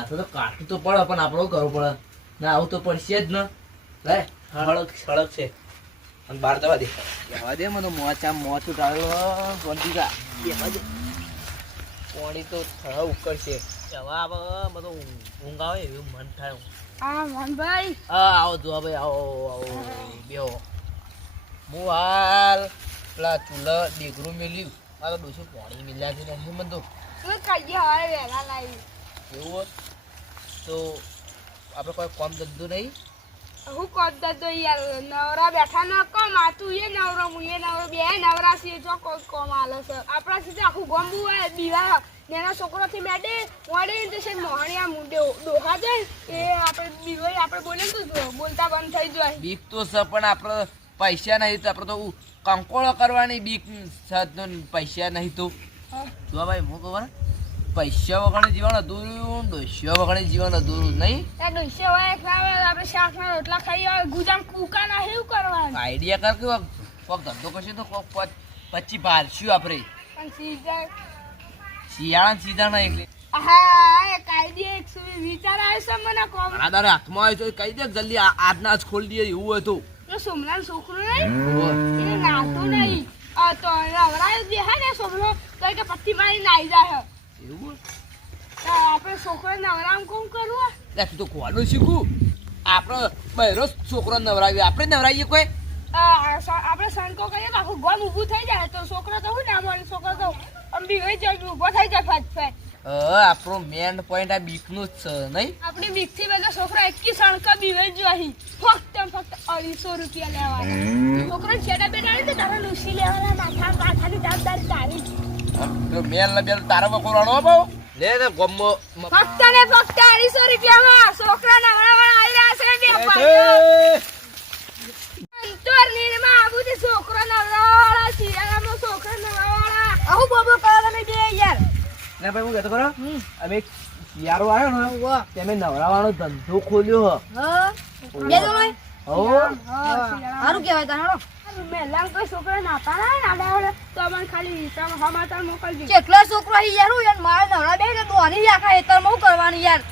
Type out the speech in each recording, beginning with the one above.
માથે તો કાટું તો પડે પણ આપણે શું કરવું પડે ના આવું તો પડશે જ ને લે સળક છે અને બાર દવા દે મને મોચા મોચું ટાળ્યો ગોંધીકા પાણી તો થવા ઉકળશે જવા બધું ઊંઘ આવે એવું મન થાય હા મોહનભાઈ હા આવો જો ભાઈ આવો આવો બેહો હું હાલ પેલા ચૂલા દીકરું મેલ્યું મારે ડોસું પાણી મિલ્યા છે નથી મને તો તું કહીએ હવે વહેલા લાવી એવું હોત તો આપણે કોઈ કામ ધંધો નહીં હું કરતા તો યાર નવરા બેઠા ન કોમ આ તું એ નવરો હું એ નવરો બે નવરા છીએ જો કોઈ કોમ આલે છે આપણા સીધે આખું ગોંબુ હોય દીવા નેના છોકરાથી મેડે મોડે જશે મોહણિયા મુંડે ડોહા જાય એ આપણે દીવાઈ આપણે બોલે તો બોલતા બંધ થઈ જાય બીક તો છે પણ આપણે પૈસા નહીં તો આપણે તો કંકોળો કરવાની બીક છે પૈસા નહીં તો જો ભાઈ હું ખબર પૈસા વગર જીવન અધૂરું દોસ્યો વગર જીવન અધૂરું નહીં દોસ્યો હોય ખાવે આપણે શાકના રોટલા ખાઈ આવે ગુજામ કુકા ના એવું કરવાનું આઈડિયા કર કે કોક ધંધો કરશે તો કોક પછી ભારશું આપણે પણ સીધા શિયાળા સીધા ના એકલી હા કાયદે એક વિચાર આવે છે મને કોમ દાદા હાથમાં આવ્યો તો કહી દે જલ્દી આજના જ ખોલી દઈએ એવું હોય તો સોમલાલ છોકરો નહીં એને નાતો નહીં તો નવરાયો જે હે ને સોમલો તો કે પત્તી મારી નાઈ જાય એવું તો આપણે છોકરો નવરામ કોમ કરવું લે તું તો ખોવાનું શીખું આપણે બહેરો છોકરો નવરાવીએ આપણે નવરાવીએ કોઈ આપણે સણકો કરીએ તો આખું ગોમ ઊભું થઈ જાય તો છોકરો તો શું ના મળે છોકરો તો અંબી હોય જાય ઊભો થઈ જાય ફાટ ફાટ આપણો મેન પોઈન્ટ આ બીક નું જ છે નહીં આપણી બીક થી બધા છોકરા એકી સણકા બીવે જ અહીં ફક્ત 250 રૂપિયા લેવાના છોકરો છેડા બેટા ને તારા લૂસી લેવાના માથાની જવાબદારી તારી મેલ ને બેલ તારા બકોરાણો બહુ લે ને ગોમો ફક્ત ને ફક્ત 250 રૂપિયામાં છોકરા નવરાવાળા આવી રહ્યા છે બે અંતર નીરમાં આબુથી છોકરા નવરાવાળા શિયાળામાં છોકરા નવરાવાળા આહુ બોબો કરો તમે બે યાર ના ભાઈ હું કહેતો ખરો અમે શિયાળો આવ્યો ને તમે નવરાવાનો ધંધો ખોલ્યો બે જણ સારું કહેવાય તારો મેલામ કોઈ છોકરા નાતા ના નાડા તો અમને ખાલી સમાચાર મોકલજો કેટલા છોકરા યાર હું યાર મારે નવરા બે ને દોની આખા એતર માં કરવાની યાર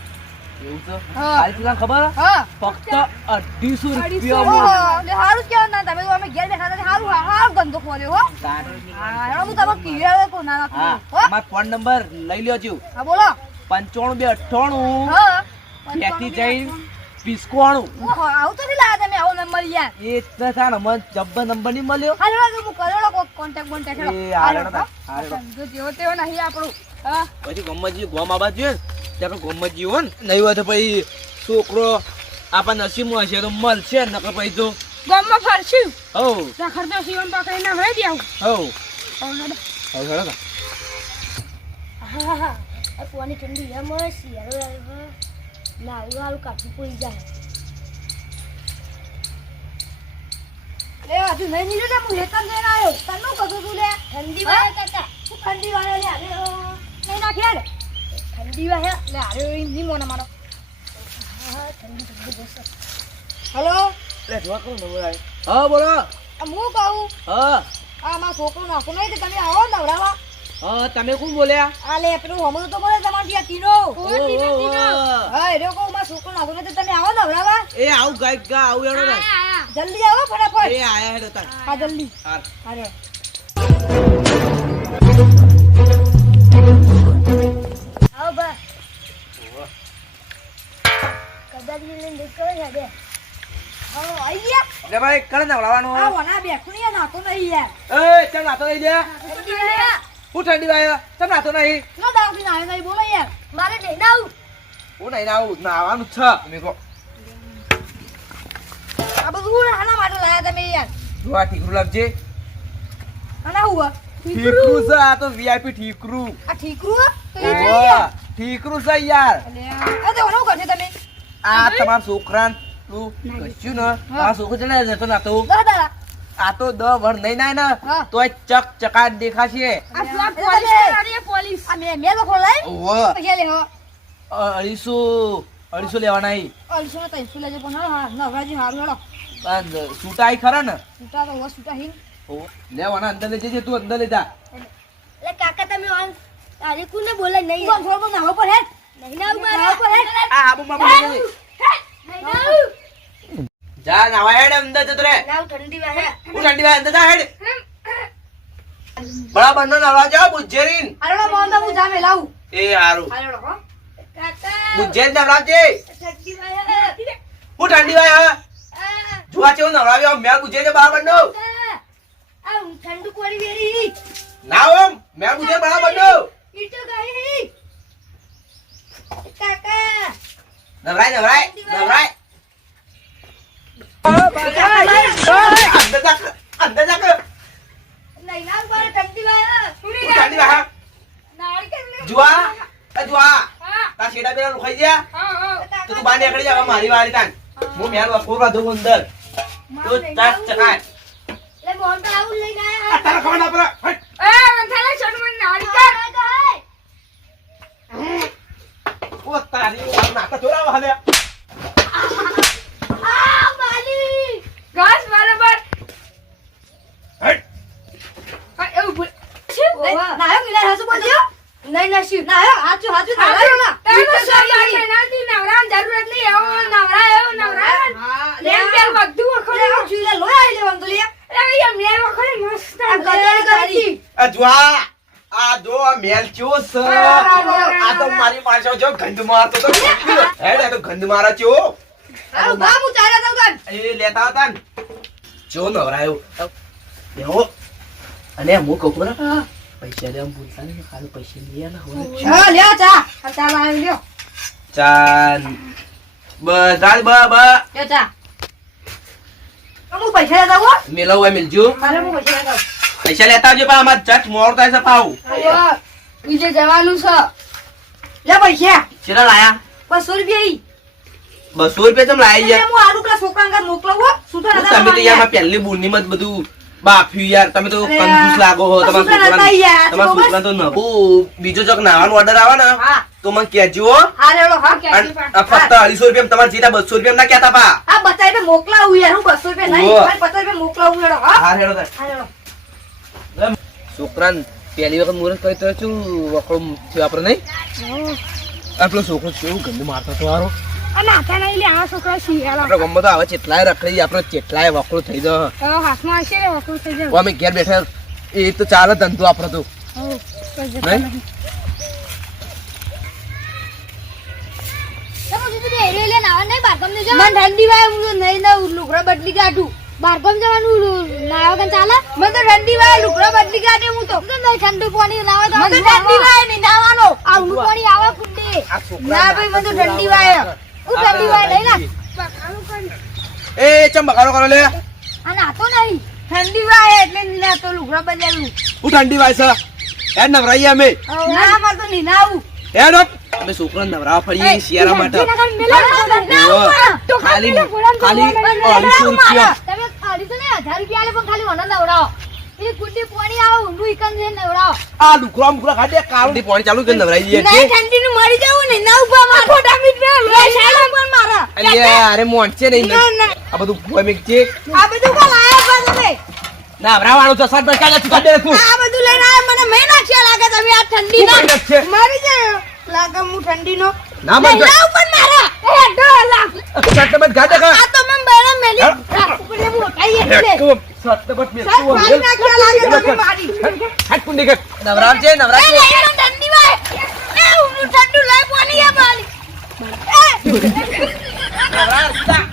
એવું છે ખાલી તું ખબર ફક્ત 250 રૂપિયા સારું કેવું ના તમે અમે ઘેર બેઠા હતા સારું ધંધો ખોલ્યો હો હું તમે કીધું કો ના મારો ફોન નંબર લઈ લ્યો છું હા બોલો 95 298 જઈ 95 આવું તો નહીં લાયા તમે આવો નંબર યાર એ તો થા ને મને જબ્બર નંબર નહીં મળ્યો હાલો હું કરેલો કો કોન્ટેક્ટ એ હાલો ધંધો જેવો તેવો નહીં આપણું પછી ગમત ગોમ આબાદ જોઈએ ને આપણે ગમત જીવો ને નહીં હોય તો પછી છોકરો આપણા નસીબમાં હશે તો મળશે ને નકર પછી તો ગામમાં ફરશું હો ખર્ચો સીવન પકડીને ભરી દેવું હો હા પાણી ઠંડી એમ શિયાળો લાવું હાલું કાપી પડી જાય લે હજુ નહીં નીકળે હું હેતર લઈને આવ્યો તને બધું તું લે ઠંડી વાળા કાકા શું ઠંડી વાળા લે અરે નહીં નાખ્યા લે ઠંડી વાળા લે અરે નહીં મોના મારો હા ઠંડી જશે હેલો લે જોવા કોણ નંબર આવે હા બોલો હું કહું હા મારો છોકરો નાખો નહીં તો તમે આવો નવરાવા હા તમે કોણ બોલ્યા આ લે પેલું હમણાં તો બોલે તમારે ત્યાં તીનો હા એ લોકો માં છોકરો નાખો નહીં તો તમે આવો નવરાવા એ આવું ગાય ગા આવું એનો ને જલ્દી આવો ફટાફટ એ આયા હેડો તાર હા જલ્દી હા અરે આવો બા કદાચ લઈને દેખો યાર દે હા આઈ ગયા લે ભાઈ કણ નવડાવવાનું આ વના બેઠું નાખો નહીં યાર એ ચાલ નાતો લઈ જા હું ઠંડી વાય તમે નાતો નહીં નો દાવથી ના નહીં બોલો યાર મારે નહીં આવું હું નહીં આવું નાવાનું છે તમે કહો આ બધું આના માટે લાયા તમે યાર જોવા ઠીકરું લાગજે આના હુઆ ઠીકરું છે આ તો વીઆઈપી ઠીકરું આ ઠીકરું તો એ ઓવા ઠીકરું છે યાર આ તો ઓનો કરશે તમે આ તમાર છોકરાન તું કશું ને આ છોકરો ચલે જતો નાતો દાદા આ તો 10 વર નહીં નાય ને તોય ચક ચકાટ દેખાશે આ સ્વાપ પોલીસ આ મે લોકો લઈ ઓવા પૈસા લે હો 250 લેવાના અહીં 250 ને 300 લેજો પણ હા નવરાજી હારું હેડો પણ સૂટા ઈ ખરા ને સૂટા તો ઓ સૂટા હિંગ લેવાના અંદર લઈ જજે તું અંદર લઈ જા એટલે કાકા તમે આજે કોને બોલે નહીં કોણ છોડ નાવો પર હે નહીં નાવું મારા ઉપર આ આબુમાં બોલી જા નાવા હેડ અંદર જતો રે નાવ ઠંડી વાહે હું ઠંડી વાય અંદર જા હેડ બરાબર નો નવરા જાવ બુજેરીન અરે મોન તો હું જામે લાવું એ હારું હાલો હો કાકા બુજેર નવરાજે ઠંડી વાહે હું ઠંડી વાય હા જુવા છે નવરાવ્યો મેં બુજેર ને બરાબર નો આ ઠંડુ કોરી વેરી ના ઓમ મેં બુજેર બરાબર નો ઈ તો ગઈ કાકા નવરાય નવરાય નવરાય અંદર જા નહીં નાવ પર ઠંડી વાહે ઠંડી વાય જુવા જુવા તા છેડા બેરા લુખાઈ ગયા તો તું બહાર નીકળી જા મારી વાળી તાન હું મેલ વખોર વાધો અંદર તો ચાટ ચકાય લે મોન તો આવું લઈને આયા આ તારા ખબર ના પરા હટ ઓ તારી નાતા ચોરાવા હાલે આ માલી ઘાસ બરાબર હટ એવું ભૂલ નાયો મિલા હાસુ બોલ્યો નહીં ના શિવ નાયો હાચું હાચું નાયો ના તને સવારે નથી નવરાન જરૂરત નહીં એવો નવરા લેન પેલ બધું ખોલે વખોડે શિવલે લોય આઈ લેવાનું તો લે અરે યાર મેર વખોડે મસ્ત આ ગદર કરી આ જુવા આ જો આ મેલ ચો સ આ તો મારી પાસે જો ગંધ મારતો તો હેડ આ તો ગંધ મારા ચો આ બાબુ ચાલ્યા તો ગન એ લેતા હતા ને જો નવરાયો એવો અને હું કહું ખબર પૈસા લેવા ભૂલતા નહીં ખાલી પૈસા લઈ આના હોય હા લ્યો ચા આ ચા લાવી લ્યો ચાલ ચાલ બ લ્યો ચા હું પૈસા લેતા હો મેલો હોય મિલજો અરે હું પૈસા લેતા પૈસા લેતા આવજો પણ અમાર જટ મોર થાય છે પાઉ આયો બીજે જવાનું છે લે પૈસા કેટલા લાયા 200 રૂપિયા ઈ 200 રૂપિયા તમે લાવી એટલે હું આલુ પેલા છોકરાને ઘર મોકલાવું સુતો નતા તમે તો યાર પહેલી બુની મત બધું બાફ્યું યાર તમે તો કંજૂસ લાગો હો તમારા છોકરા તો નવો બીજો ચોક નાવાનો ઓર્ડર આવે ને હા તો મને કહેજો હો. હા લેડો હા અને આ ફક્ત 250 રૂપિયા તમારે જીતા 200 રૂપિયા ના કહેતા પા આ બતાઈ મોકલાવું યાર હું 200 રૂપિયા નહીં ઓહો. મારે 50 રૂપિયા મોકલાવું લેડો હા હા હેડો તાર. હા લેડો છોકરાને પહેલી વખત મુહૂર્ત કરી તો શું વખો થયો આપણે નહીં આપણો છોકરો કેવું ગંદ મારતો હતો હારો અને આતા નહીં લે આ છોકરા શિયાળો આપણે ગમો તો આવે ચેટલાય રખડી આપણે ચેટલાય વખરો થઈ જાય હવે હાથમાં હશે ને વખરું થઈ જાય અમે ઘેર બેઠા એ તો ચાલે ધંધો આપણો તો નહીં મને ઠંડી વાય હું નહીં ના લુગડા બદલી કાઢું બારગામ જવાનું નાવા કન ચાલે મને તો ઠંડી વાય લુગડા બદલી કાઢે હું તો ઠંડુ પાણી લાવે તો મને ઠંડી વાય નહીં નાવાનો આવનું પાણી આવે કુંડી આ છોકરા ના ભાઈ મને તો ઠંડી વાય હું ઠંડી વાય નહીં ના એ ચમ બગાડો કરો લે આ નાતો નહીં ઠંડી વાય એટલે નહીં નાતો લુગડા બદલું હું ઠંડી વાય છે યાર નવરાઈએ અમે ના મારે તો નહીં નાવું હેડ અમે છોકરાને નવરાવા ફરીએ શિયાળા માટે ઓહો. ખાલી 250 રૂપિયા તમે 1000 રૂપિયા આલે પણ ખાલી મને નવડાવો એ કુંડી પાણી આવે ઊંડું ઈકન છે નવડાવો આ ડુકરા મુકરા ખાડે કાવડી પાણી ચાલુ કરી નવરાઈ જઈએ નહીં ઠંડી નું મરી જવું ને ના ઉભા માર ફોટા મીટ મે સાલા પણ મારા અલ્યા અરે મોંચે નહીં આ બધું ગોમિક છે આ બધું કા લાયા બા તમે નવરાવાનું તો સાત બસ કાલે તું કાઢે તું આ બધું લઈને આયા મને મેં નાખ્યા લાગે તમે આ ઠંડી તું કઈ નાખશે? મરી જાય લાગે હું ઠંડી નો ના મર ના ઉપર મારા એ ડોલા સટબત ગાડે કા આ તો મને બેરા મેલી ઉપર ને મોટાઈ એટલે તું સટબત મે સાહેબ મારી નાખ્યા લાગે તમે મારી હાથ કુંડી કે નવરાવ છે નવરાવ એ લઈ લો ઠંડી વાય એ ઊંડું ઠંડુ લઈ પાણી આ મારી નવરાવ તા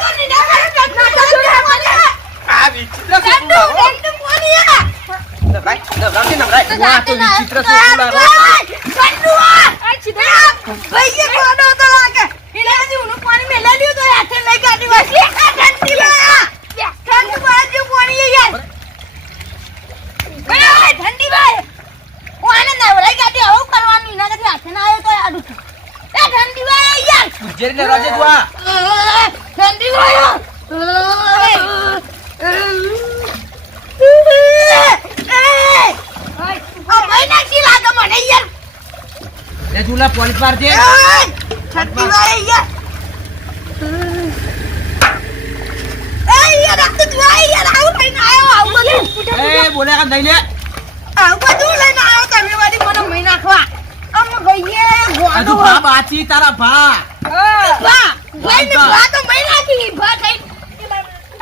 તો નીડા કરે ઠંડુ આ વિચિત્ર ઠંડુ પાણી આ નવરાવ છે નવરાવ વાહ તો વિચિત્ર શું લાગો ઠંડુ આ ચિત્ર ભાઈ કોડો તો લાગે એનાથી ઊંડું પાણી મેલા લ્યો તો હાથે લઈ કાઢી વાસી આ ઠંડી વાય ઠંડુ પાણી પાણી યાર ભાઈ ઠંડી વાય હું આને નવરાઈ કાઢી આવું કરવાનું એના કદી હાથે ના આવ્યો તો આડું એ ઠંડી વાય યાર જેરી નવરાવ છે તું આ ઠંડી વાય ભાઈ નાખી લાગે મને યાર લે તુલા પોલીસ પાર છે ઠંડી વાય યાર એ યાર આ તો વાય યાર આવું લઈને આવ્યો આવું બધું એ બોલે કા દઈ લે આવું બધું લઈને આવ્યો તમે વાડી મને મહી નાખવા આમ ગઈએ હજુ ભા બાચી તારા ભા ભા ભાઈ ને ભા તો મઈ નાખી ભા થઈ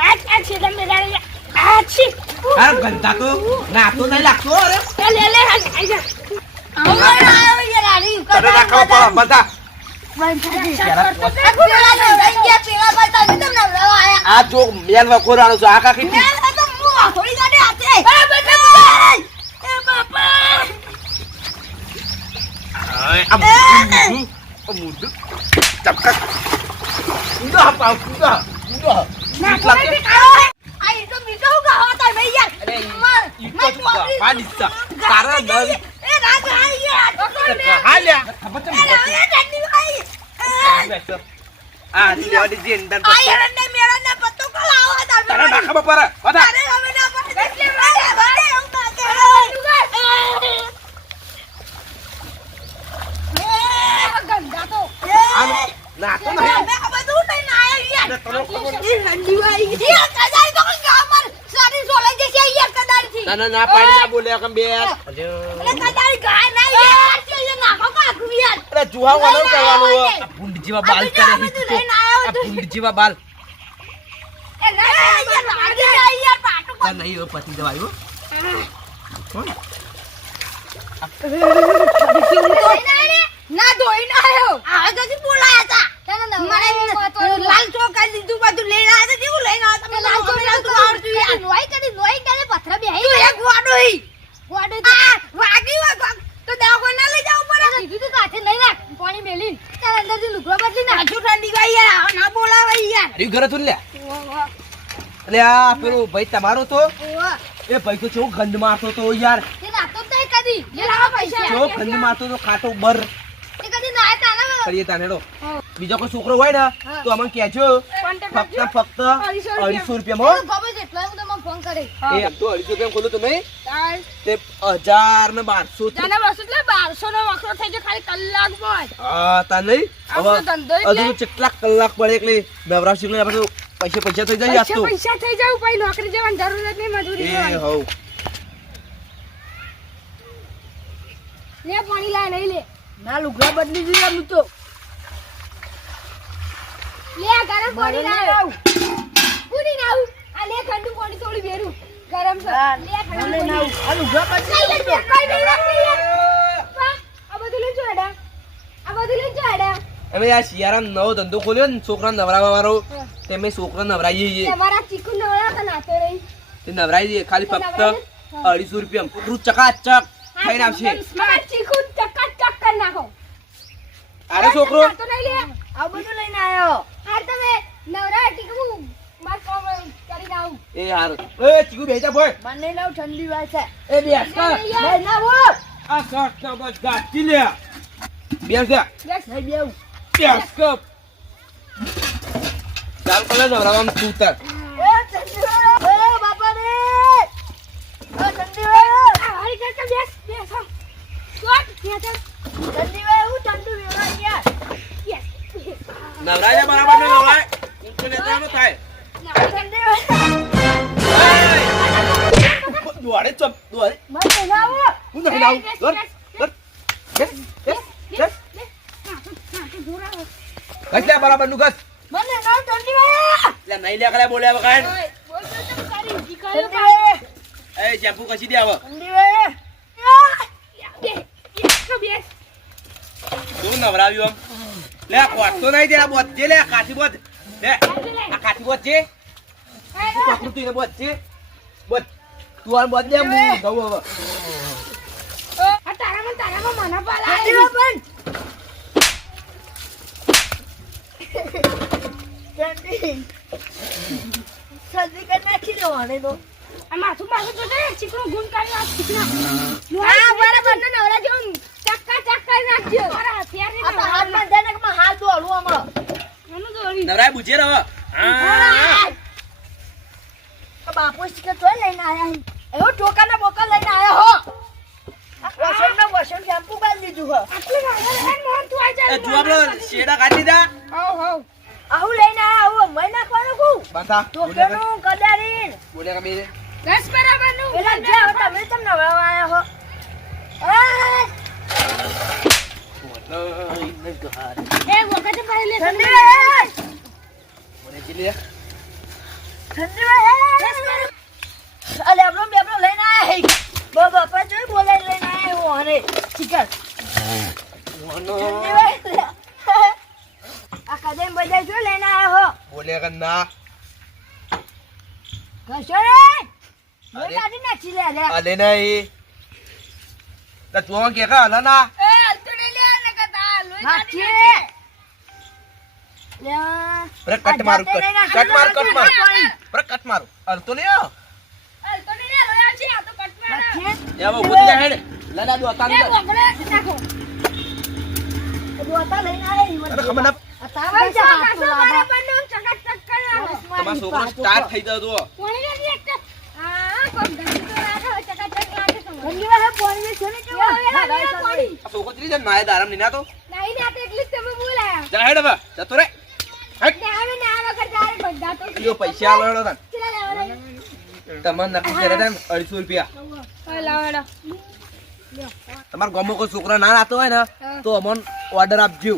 આ છે તમે દાડે આ છે અરે ગંધા તો ના તો નહીં લાગતો અરે લે આઈ જા અમાર આયો યાર આરી તને રાખો પડે બધા આ જો મેલ વખોરાણો છો આ કાકી ના પાડી ના બોલે કમ બે જુવા વાળો કરવાનું ભૂંડ જેવા બાલ કરે આ ભૂંડ જેવા બાલ નહીં પતિ જવાયો ના ધોઈ ના આવ્યો આ તો બોલાયા હતા લાલ ચોકા લીધું બધું લઈને આવ્યા હતા કેવું લઈને આવ્યા તમે લાલ ચોકા તો આવડતું યાર લોઈ કરે પથરા બેહી તું એક ગોડોઈ આ વાગી તો દાગો ના લઈ જાવ પડે કીધું તો કાઠે નહીં રાખ પાણી મેલી તાર અંદરથી લુગડો બદલી ના હજુ ઠંડી ગઈ યાર ના બોલાવે યાર અરે ઘરે તું લે એટલે આ પેલો ભાઈ તમારો તો એ ભાઈ તો ચો ગંધ મારતો તો યાર તે નાતો તો કદી લે લાવા પૈસા ચો ગંધ મારતો તો ખાટો બર તે કદી ના તાના કરીએ તાનેડો બીજો કોઈ છોકરો હોય ને તો અમને કહેજો ફક્ત 250 રૂપિયામાં ગમે જેટલો હું તમને ફોન કરે એ તો 250 રૂપિયા ખોલો તો નહીં તે 1000 ને 1200 જાના બસ એટલે 1200 નો વખરો થઈ જાય ખાલી કલાકમાં હા તા નહીં આપણો ધંધો એટલે હજુ કેટલા કલાક પડે એટલે નવરાશી ને આપણે પૈસા થઈ જાય આજ તો પૈસા થઈ જાવ ભાઈ નોકરી જવાની જરૂર જ નહીં મજૂરી એ કરવાની હવ લે પાણી લાય લઈ લે ના લુગડા બદલી દીધા હું તો લે ગરમ પાણી લાય પૂરી નાવ આ લે ઠંડુ પાણી થોડી બેરું ગરમ છે લે ઠંડુ ના આ લુગડા બદલી લે કઈ નહીં રાખી આ બધું લઈ જોડા આ બધું લઈ જોડા અમે આ શિયાળા નવો ધંધો ખોલ્યો ને છોકરા નવરાવા વાળો તે મેં છોકરા નવરાઈએ તમારા ચીકુ નવરા તો નાતો રહી તે નવરાઈ દઈએ ખાલી ફક્ત 250 રૂપિયા રૂ ચકાચક ખાઈને આવશે મારા ચીકુ ચકાચક કરી નાખો અરે છોકરો તો નહીં લે આ બધું લઈને આવ્યો આ તમે નવરા ચીકુ માર કામ કરી આવું એ હાર એ ચીકુ બેજા બોય મને ના ઠંડી વાય છે એ બેસ કર નહીં ના વો આ કાટ ના બસ ગાતી લે બેસ જા બસ નહીં બેઉ બેસ કર ચાલ કલે નવરાવામ તું તક એ ઠંડી વાય એ બાપા રે ઓ ઠંડી વાય આ હરી કાકા બેસ બેસ હા સ્વાટ ત્યાં ચાલ ઠંડી વાય હું ઠંડુ વેવા યાર યસ નવરાઈ જા બરાબર ને નવરાઈ ઊંચો લે તો થાય ઠંડી વાય દોડે ચપ દોડે મને ના વો હું નહીં લાવું દોડ દોડ બેસ કસ્યા બરાબર નું કસ મને ના ઠંડી વાય લે નહીં લે કલે બોલ્યા વગર બોલ તો તારી ઊંચી ઠંડી કર્યો વાય એ શેમ્પુ કસી દે આવ ઠંડી વાય બે યસ બેસ તું નવરાવ્યો આમ લે કોટતો નહીં દે આ બોત જે લે કાઠી બોત લે આ કાઠી બોત છે તું પ્રકૃતિ ને બોત છે બોત તું આ બોત દે હું દઉં હવે આ તારામાં મને પાલા ઠંડી વાય પણ ઠંડી ઠંડી કર નાખી લો આને તો આ માથું પાછું તો દે ચીકણું ગુણ કાઢી આ ચીકણા હા બરાબર ને નવરા જેવો ચક્કા કરી નાખજો મારા હથિયાર આ તો હાથમાં દે ને કે માં હાથ દોડું આમાં એનું દોરી નવરાય બુજે રહો આ બાપુ સ્ટીકર તો લઈને આયા એવો ટોકાના બોકા લઈને આયા હો વસન શેમ્પુ બાંધી દીધું હો આટલી વાગે મોહન તું આઈ એ તું આપણો શેડા કાઢી દા હો આવું લઈને આયા આવું મય નાખવાનું કુ બાતા ટોકેનું કદારીન બોલ્યા કે બે દસ બરાબર નું પેલા જે તમે તમને નવરા આયા હો ચાલ મોનો આ કદમ બધા જો લઈને આવ્યો હો બોલે કે ના કશો રે અરે. કાઢી નાખી લે રે અલે નહીં તો તું કે કા હલા ના એ હાલતો નહીં લે ને કતા લોહી કાઢી નાખી નાખજે. લે અરે કટ મારું કટ માર અરે કટ મારું અલતો નહીં આવ હાલતો નહીં લે લોહી આવશે. આ તો કટમાં નાખી યા બહુ બુદ્ધિ હેડ લડા દો તાન એ ગોગળે નાખો. દોતા લઈને આવ્યો તને ખબર ના આ તારા જા કાસો મારે પણ ચકાચક કરવાનો. તમારો છોકરો સ્ટાર્ટ થઈ ગયો તો કોણી નથી એક તો. હા કોમ ગંદી તો રાખો ચકાચક રાખે તમે. ગંગીવા હે બોલવી છે ને કેવો એ વેલા કોણી. આ છોકરો ત્રી છે નાય દારમ ની ના તો નહીં ના તો એટલી જ તમે બોલાયા. જા હેડ હવે જતો રે હટ ને આવે ને આ વખત તારે બધા તો લ્યો પૈસા આલો તાન કેટલા લેવાના? તમને નક્કી કરે તેમ 250 રૂપિયા હા લાવો હેડો. તમારા ગામમાં કોઈ છોકરા ના નાતો હોય ને તો અમોન ઓર્ડર આપજો